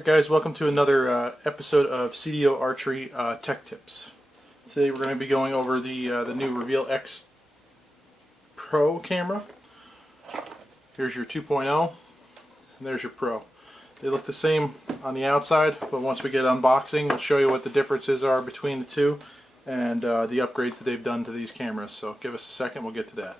Alright guys, welcome to another episode of CDO Archery Tech Tips. Today we're going to be going over the new Reveal X Pro camera. Here's your 2.0 and there's your Pro. They look the same on the outside, but once we get unboxing we'll show you what the differences are between the two and the upgrades that they've done to these cameras. So give us a second, we'll get to that.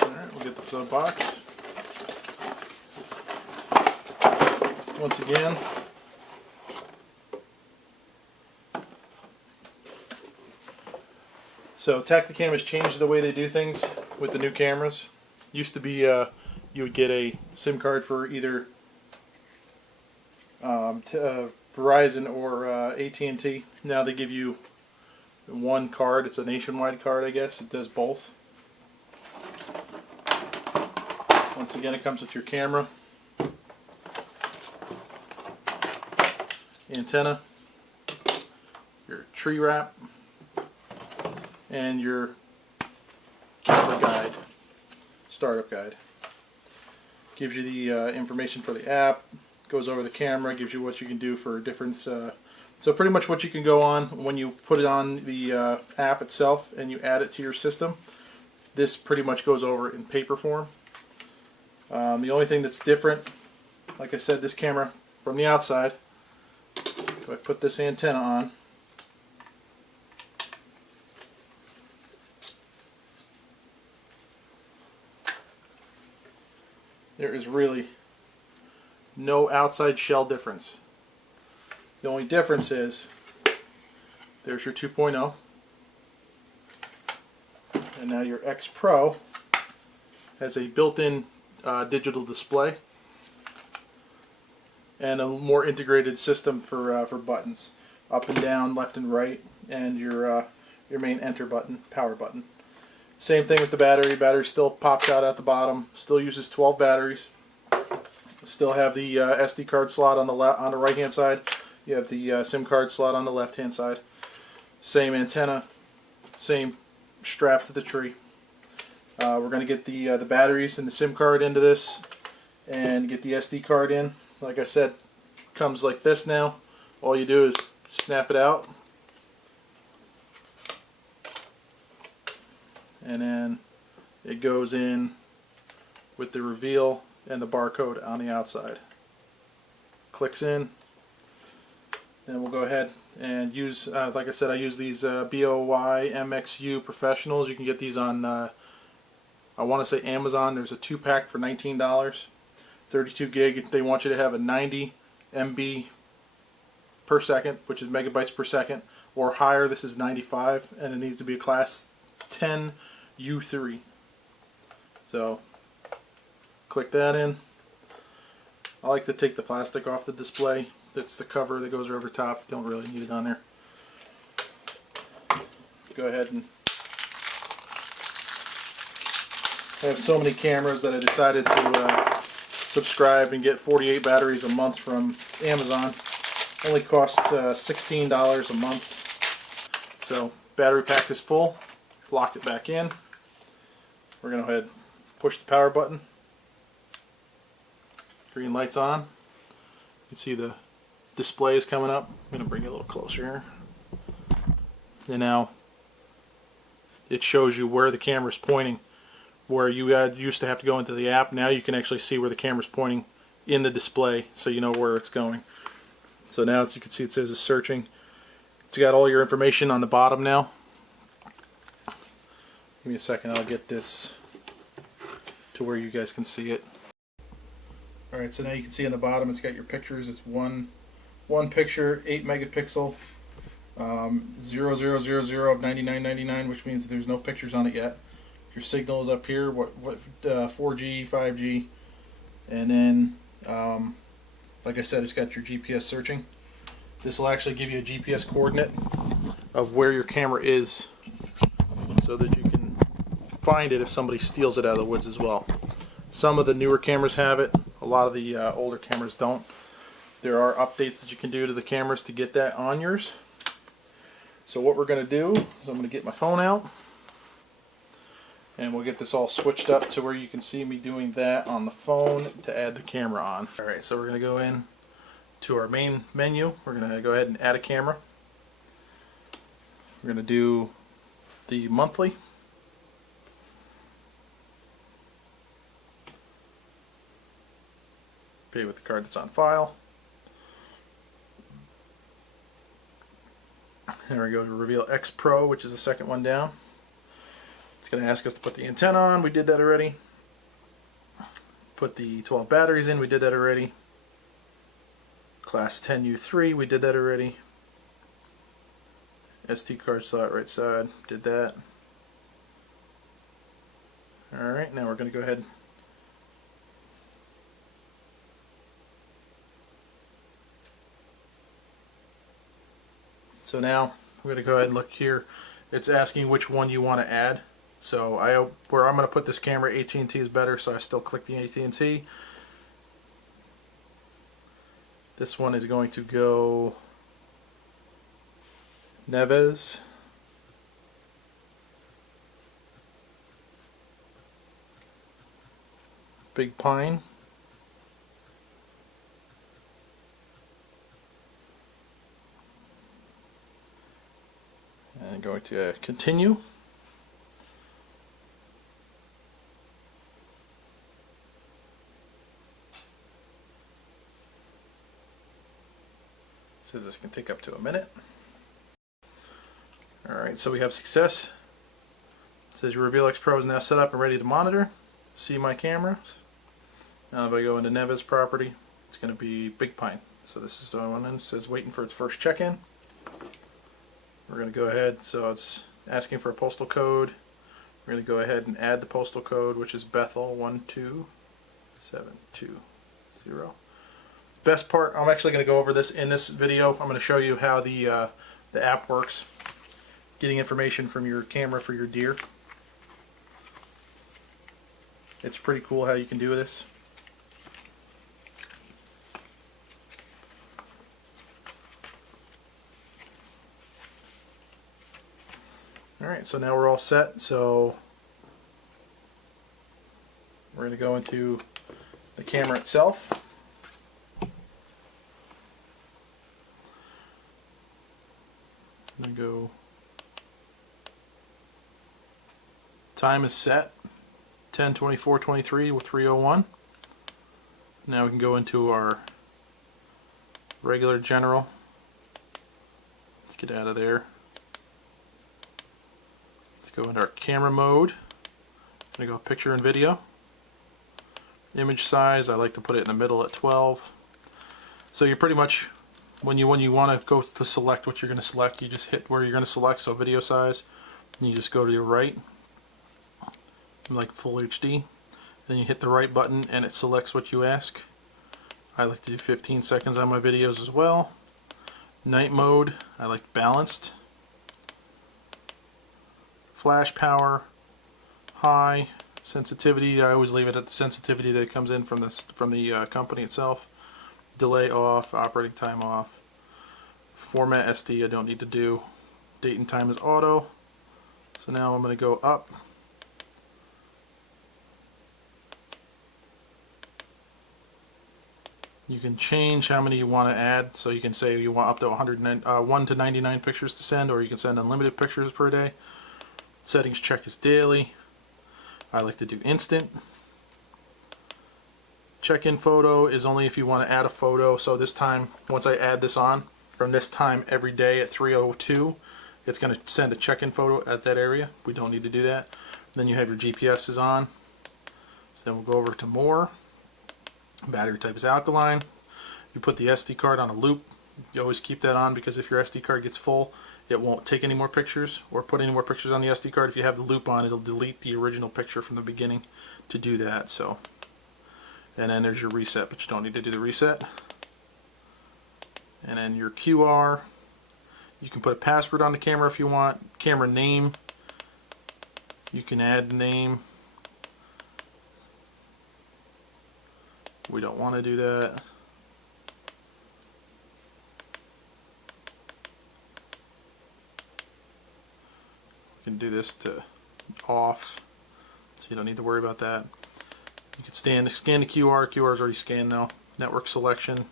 Alright, we'll get this unboxed. Once again, so Tactacam has changed the way they do things with the new cameras. Used to be you would get a SIM card for either Verizon or AT&T. Now they give you one card. It's a nationwide card, I guess. It does both. Once again, it comes with your camera, antenna, your tree wrap, and your camera guide, startup guide. Gives you the information for the app, goes over the camera, gives you what you can do for different, so pretty much what you can go on when you put it on the app itself and you add it to your system. This pretty much goes over in paper form. The only thing that's different, like I said, this camera from the outside, if I put this antenna on, there is really no outside shell difference. The only difference is there's your 2.0 and now your X Pro has a built-in digital display and a more integrated system for buttons, up and down, left and right, and your main enter button, power button. Same thing with the battery. Battery still pops out at the bottom. Still uses 12 batteries. Still have the SD card slot on the right hand side. You have the SIM card slot on the left hand side. Same antenna, same strap to the tree. We're going to get the batteries and the SIM card into this, and get the SD card in. Like I said, comes like this now. All you do is snap it out, and then it goes in with the reveal and the barcode on the outside. Clicks in, and we'll go ahead and use, like I said, I use these BOY MXU Professionals. You can get these on, I want to say Amazon. There's a 2-pack for $19. 32 gig. They want you to have a 90 MB per second, which is megabytes per second, or higher. This is 95, and it needs to be a class 10 U3. So click that in. I like to take the plastic off the display. That's the cover that goes over top. Don't really need it on there. Go ahead and I have so many cameras that I decided to subscribe and get 48 batteries a month from Amazon. Only costs $16 a month. So battery pack is full. Locked it back in. We're going to go ahead and push the power button. Green light's on. You can see the display is coming up. I'm going to bring it a little closer here. And now it shows you where the camera's pointing. Where you used to have to go into the app, now you can actually see where the camera's pointing in the display, so you know where it's going. So now, as you can see, it says it's searching. It's got all your information on the bottom now. Give me a second, I'll get this to where you guys can see it. Alright, so now you can see on the bottom it's got your pictures. It's one picture, 8 megapixel, 0000 of 9999, which means that there's no pictures on it yet. Your signal is up here, 4G, 5G, and then, like I said, it's got your GPS searching. This will actually give you a GPS coordinate of where your camera is, so that you can find it if somebody steals it out of the woods as well. Some of the newer cameras have it. A lot of the older cameras don't. There are updates that you can do to the cameras to get that on yours. So what we're going to do is I'm going to get my phone out. And we'll get this all switched up to where you can see me doing that on the phone to add the camera on. Alright, so we're going to go in to our main menu. We're going to go ahead and add a camera. We're going to do the monthly. Pay with the card that's on file. There we go to Reveal X Pro, which is the second one down. It's going to ask us to put the antenna on. We did that already. Put the 12 batteries in. We did that already. Class 10U3. We did that already. SD card slot right side. Did that. Alright, now we're going to go ahead. So now I'm going to go ahead and look here. It's asking which one you want to add. So where I'm going to put this camera, AT&T is better, so I still click the AT&T. This one is going to go Neves. Big Pine. And going to continue. Says this can take up to a minute. Alright, so we have success. It says your Reveal X Pro is now set up and ready to monitor. See my cameras. Now if I go into Neves property, it's going to be Big Pine. So this is the one that says waiting for its first check-in. We're going to go ahead, so it's asking for a postal code. We're going to go ahead and add the postal code, which is Bethel 12720. Best part, I'm actually going to go over this in this video. I'm going to show you how the app works, getting information from your camera for your deer. It's pretty cool how you can do this. Alright, so now we're all set. So we're going to go into the camera itself. I'm going to go, time is set, 10:24:23 with 3:01. Now we can go into our regular general. Let's get out of there. Let's go into our camera mode. I'm going to go picture and video. Image size, I like to put it in the middle at 12. So you're pretty much, when you want to go to select what you're going to select, you just hit where you're going to select, so video size, and you just go to your right, like full HD. Then you hit the right button and it selects what you ask. I like to do 15 seconds on my videos as well. Night mode, I like balanced. Flash power, high. Sensitivity, I always leave it at the sensitivity that comes in from the company itself. Delay off, operating time off. Format SD I don't need to do. Date and time is auto. So now I'm going to go up. You can change how many you want to add. So you can say you want up to 1 to 99 pictures to send, or you can send unlimited pictures per day. Settings check is daily. I like to do instant. Check-in photo is only if you want to add a photo. So this time, once I add this on, from this time every day at 3:02, it's going to send a check-in photo at that area. We don't need to do that. Then you have your GPS is on. So then we'll go over to more. Battery type is alkaline. You put the SD card on a loop. You always keep that on, because if your SD card gets full, it won't take any more pictures or put any more pictures on the SD card. If you have the loop on, it'll delete the original picture from the beginning to do that. So, and then there's your reset, but you don't need to do the reset. And then your QR. You can put a password on the camera if you want. Camera name. You can add the name. We don't want to do that. We can do this to off. so you don't need to worry about that. You can scan the QR. QR is already scanned now. Network selection.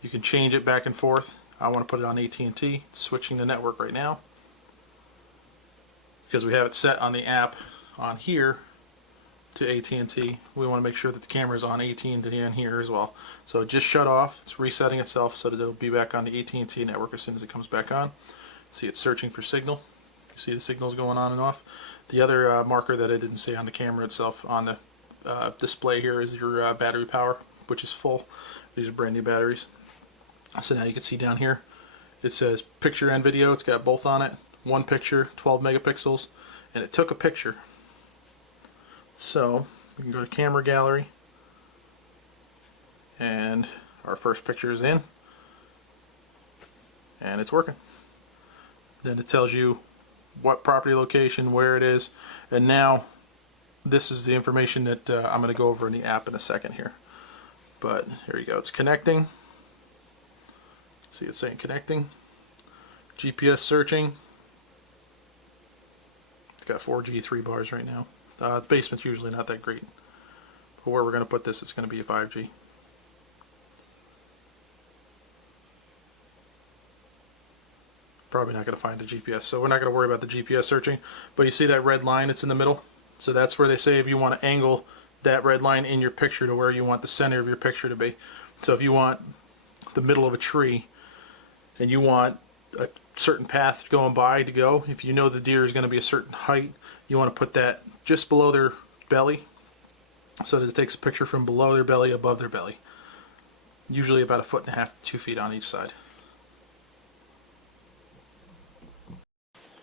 You can change it back and forth. I want to put it on AT&T. It's switching the network right now because we have it set on the app on here to AT&T. We want to make sure that the camera is on AT&T and here as well. So it just shut off. It's resetting itself so that it'll be back on the AT&T network as soon as it comes back on. See, it's searching for signal. You see the signals going on and off. The other marker that I didn't see on the camera itself on the display here is your battery power, which is full. These are brand new batteries. So now you can see down here it says picture and video. It's got both on it. One picture, 12 megapixels, and it took a picture. So we can go to camera gallery, and our first picture is in, and it's working. Then it tells you what property location, where it is, and now this is the information that I'm going to go over in the app in a second here. But here you go, it's connecting. See, it's saying connecting. GPS searching. It's got 4G 3 bars right now. The basement's usually not that great, but where we're going to put this, it's going to be a 5G. Probably not going to find the GPS, so we're not going to worry about the GPS searching. But you see that red line, it's in the middle. So that's where they say if you want to angle that red line in your picture to where you want the center of your picture to be. So if you want the middle of a tree and you want a certain path going by to go, if you know the deer is going to be a certain height, you want to put that just below their belly so that it takes a picture from below their belly above their belly. Usually about 1.5 to 2 feet on each side.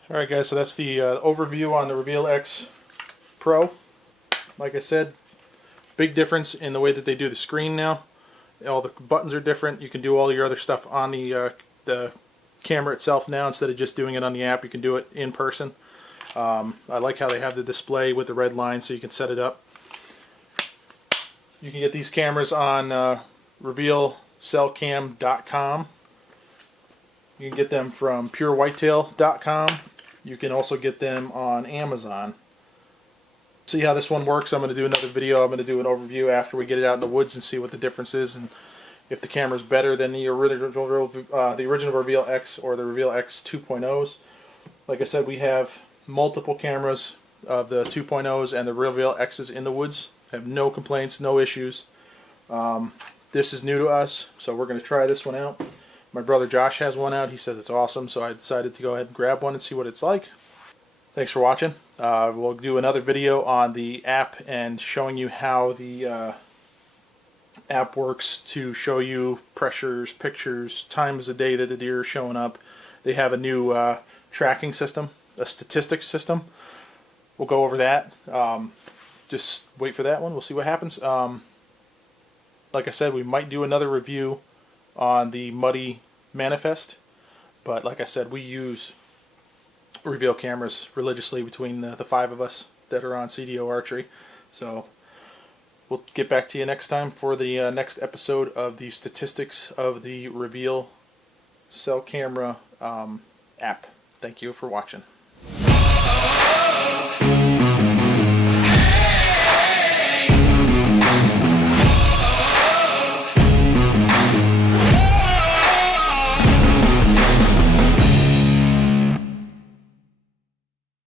Alright guys, so that's the overview on the Reveal X Pro. Like I said, big difference in the way that they do the screen now. All the buttons are different. You can do all your other stuff on the camera itself now instead of just doing it on the app. You can do it in person. I like how they have the display with the red line so you can set it up. You can get these cameras on revealcellcam.com. You can get them from purewhitetail.com. You can also get them on Amazon. See how this one works. I'm going to do another video. I'm going to do an overview after we get it out in the woods and see what the difference is and if the camera is better than the original Reveal X or the Reveal X 2.0s. Like I said, we have multiple cameras of the 2.0s and the Reveal X's in the woods. I have no complaints, no issues. This is new to us, so we're going to try this one out. My brother Josh has one out. He says it's awesome, so I decided to go ahead and grab one and see what it's like. Thanks for watching. We'll do another video on the app and showing you how the app works to show you pressures, pictures, times of day that the deer are showing up. They have a new tracking system, a statistics system. We'll go over that. Just wait for that one. We'll see what happens. Like I said, we might do another review on the Muddy Manifest, but like I said, we use Reveal cameras religiously between the 5 of us that are on CDO Archery. So we'll get back to you next time for the next episode of the statistics of the Reveal cell camera app. Thank you for watching.